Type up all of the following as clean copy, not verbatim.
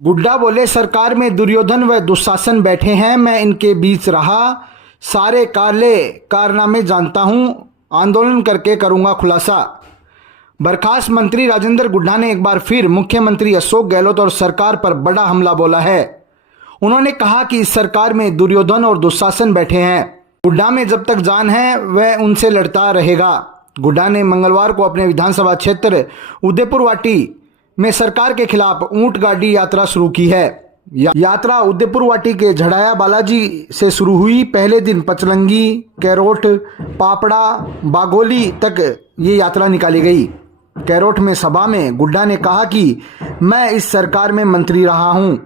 गुड्डा बोले, सरकार में दुर्योधन व दुशासन बैठे हैं, मैं इनके बीच रहा, सारे काले कारनामे जानता हूं, आंदोलन करके करूंगा खुलासा। बर्खास्त मंत्री राजेंद्र गुड्डा ने एक बार फिर मुख्यमंत्री अशोक गहलोत और सरकार पर बड़ा हमला बोला है। उन्होंने कहा कि इस सरकार में दुर्योधन और दुशासन बैठे हैं, गुड्डा में जब तक जान है वह उनसे लड़ता रहेगा। गुड्डा ने मंगलवार को अपने विधानसभा क्षेत्र उदयपुर वाटी में सरकार के खिलाफ ऊंट गाड़ी यात्रा शुरू की है। यात्रा उदयपुर वाटी के झड़ाया बालाजी से शुरू हुई। पहले दिन पचलंगी, कैरोट, पापड़ा, बागोली तक ये यात्रा निकाली गई। कैरोट में सभा में गुड्डा ने कहा कि मैं इस सरकार में मंत्री रहा हूं,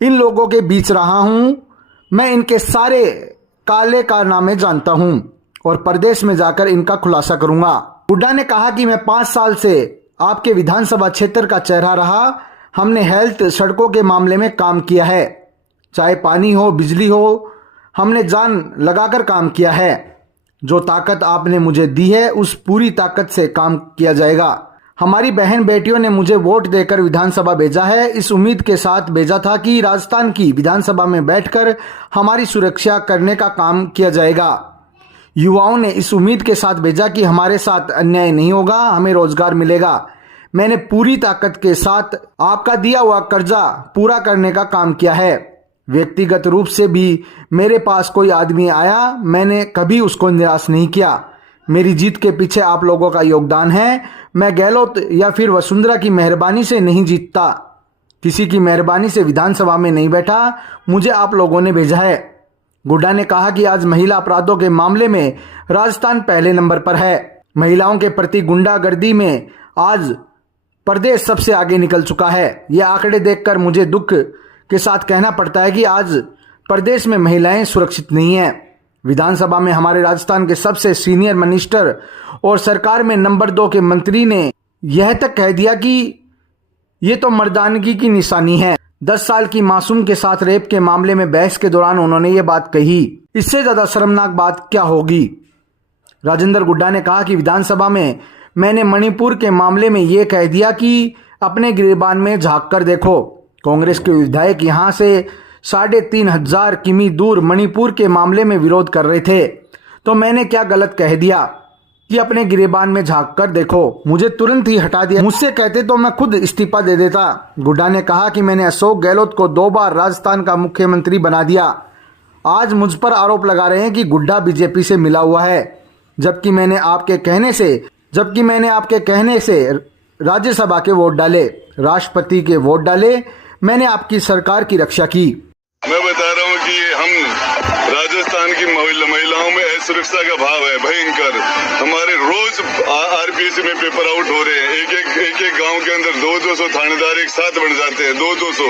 इन लोगों के बीच रहा हूं, मैं इनके सारे काले कारनामे जानता हूं और प्रदेश में जाकर इनका खुलासा करूंगा। गुड्डा ने कहा कि मैं 5 साल से आपके विधानसभा क्षेत्र का चेहरा रहा, हमने हेल्थ, सड़कों के मामले में काम किया है, चाहे पानी हो, बिजली हो, हमने जान लगाकर काम किया है। जो ताकत आपने मुझे दी है उस पूरी ताकत से काम किया जाएगा। हमारी बहन बेटियों ने मुझे वोट देकर विधानसभा भेजा है, इस उम्मीद के साथ भेजा था कि राजस्थान की विधानसभा में बैठकर हमारी सुरक्षा करने का काम किया जाएगा। युवाओं ने इस उम्मीद के साथ भेजा कि हमारे साथ अन्याय नहीं होगा, हमें रोजगार मिलेगा। मैंने पूरी ताकत के साथ आपका दिया हुआ कर्जा पूरा करने का काम किया है। व्यक्तिगत रूप से भी मेरे पास कोई आदमी आया, मैंने कभी उसको निराश नहीं किया। मेरी जीत के पीछे आप लोगों का योगदान है। मैं गहलोत या फिर वसुंधरा की मेहरबानी से नहीं जीतता, किसी की मेहरबानी से विधानसभा में नहीं बैठा, मुझे आप लोगों ने भेजा है। गुड्डा ने कहा कि आज महिला अपराधों के मामले में राजस्थान पहले नंबर पर है। महिलाओं के प्रति गुंडागर्दी में आज प्रदेश सबसे आगे निकल चुका है। ये आंकड़े देखकर मुझे दुख के साथ कहना पड़ता है कि आज प्रदेश में महिलाएं सुरक्षित नहीं हैं। विधानसभा में हमारे राजस्थान के सबसे सीनियर मिनिस्टर और सरकार में नंबर 2 के मंत्री ने यह तक कह दिया कि ये तो मर्दानगी की निशानी है। 10 साल की मासूम के साथ रेप के मामले में बहस के दौरान उन्होंने ये बात कही। इससे ज्यादा शर्मनाक बात क्या होगी। राजेंद्र गुड्डा ने कहा कि विधानसभा में मैंने मणिपुर के मामले में ये कह दिया कि अपने गिरेबान में झांक कर देखो। कांग्रेस के विधायक यहां से 3,500 किमी दूर मणिपुर के मामले में विरोध कर रहे थे, तो मैंने क्या गलत कह दिया कि अपने गिरेबान में झांक कर देखो। मुझे तुरंत ही हटा दिया, मुझसे कहते तो मैं खुद इस्तीफा दे देता। गुड्डा ने कहा कि मैंने अशोक गहलोत को 2 बार राजस्थान का मुख्यमंत्री बना दिया। आज मुझ पर आरोप लगा रहे हैं कि गुड्डा बीजेपी से मिला हुआ है, जबकि मैंने आपके कहने से राज्यसभा के वोट डाले, राष्ट्रपति के वोट डाले, मैंने आपकी सरकार की रक्षा की। मैं बता रहा हूँ कि हम राजस्थान की महिलाओं में असुरक्षा का भाव है भयंकर। हमारे रोज आरपीसी में पेपर आउट हो रहे हैं। एक गांव के अंदर 200 थानेदार एक साथ बन जाते हैं, 200।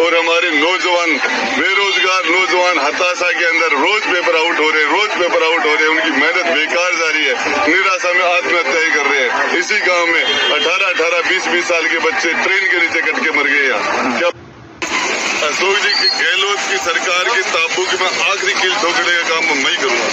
और हमारे नौजवान, बेरोजगार नौजवान हताशा के अंदर रोज पेपर आउट हो रहे हैं, उनकी मेहनत बेकार जा रही है, निराशा में आत्महत्या कर रहे हैं। इसी गाँव में 18, 20 साल के बच्चे ट्रेन के नीचे कट के मर गए हैं। क्या अशोक जी की गहलोत की सरकार की ताबू की मैं आखिरी कील ठोकने का काम मैं ही करूंगा।